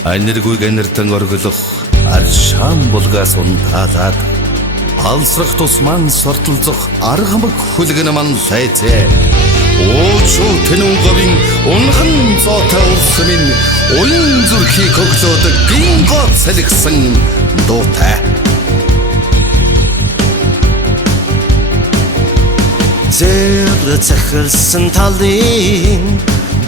Аниргүйг аниртан оргилох аршаан булгаас унтаалаад алсрах тусман сортолцох аргамаг хүлгэн ман сайцээ Оочуу тэнэн говийн унхан зоотой урсмын уян зүрхийг хөглөөдөг гингот салгисан дуутай Зэр захирсан талын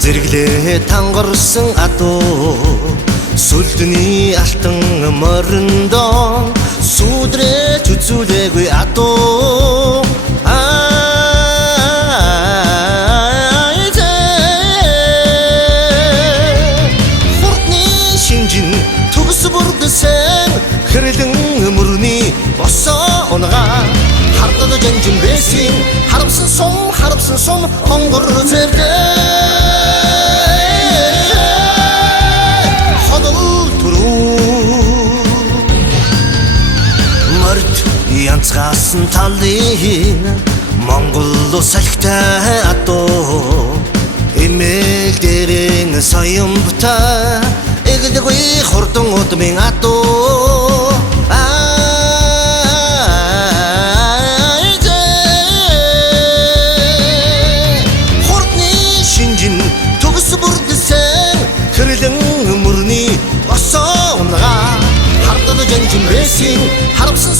зэрэглээ тангарсан адуу Сүлдний алтан мориндоо сүдрэж үзүүлээгүй адуу Хурдны шинжин төгс бүрдсэн хэрлэн мөрний босоо унгаа Хардад жанжин бэсин харамсан сум хонгор зэрдээ янцгаасан талын Монгол салхитай адуу эмээл дээрэн соёмботой эгэлгүй хурдан удмын адуу хурдны шинжин төгс бүрдсэн хэрлэн мөрний босоо унгаа хардад жанжин бэсин харамсан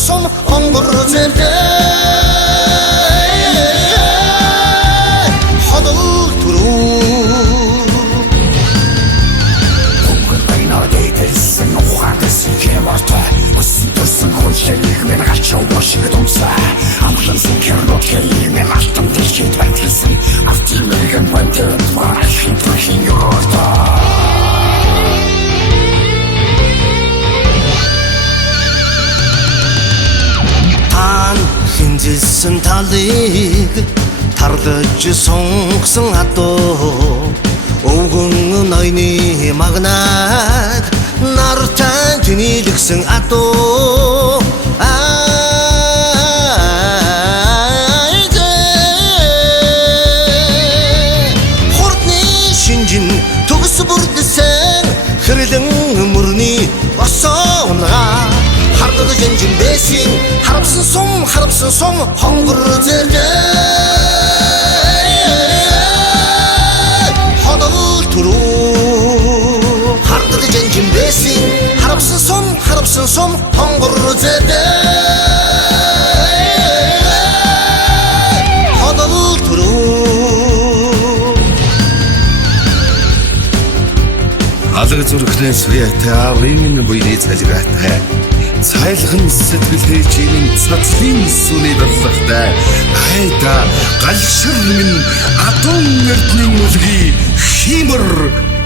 сум хонгор зэрдээ ходол түрүү Хонгор байнаар дэйтэсэн ухаантэсэн кемартай Өсөн төрсөн хөлшэлийг мен галчаа уушиг думсаа Амхлансын керлот хэлийг мен алтан дэлхийд байтгисэн Артилэргэн бантэрд марашин түрхийн ёртой Хинжилсэн талыг тарлаж сонгосон адуу өвгөн ноёны магнаг нартай тэнилгсэн адуу хурдны шинжин төгс бүрдсэн хэрлэн мөрний босоо унгаа хардад жанжин бэсин харамсан сум хонгор зэрдээ ходол түрүү хардад жанжин бэсин харамсан сум хонгор зэрдээ ходол түрүү алга зүрхнээс үетэй аврын буйны цалгаатай цайлхан сэтгэлтэй чиний цацлын сүний дарлахтай хайда галшир минь адун эрдний үлгий химэр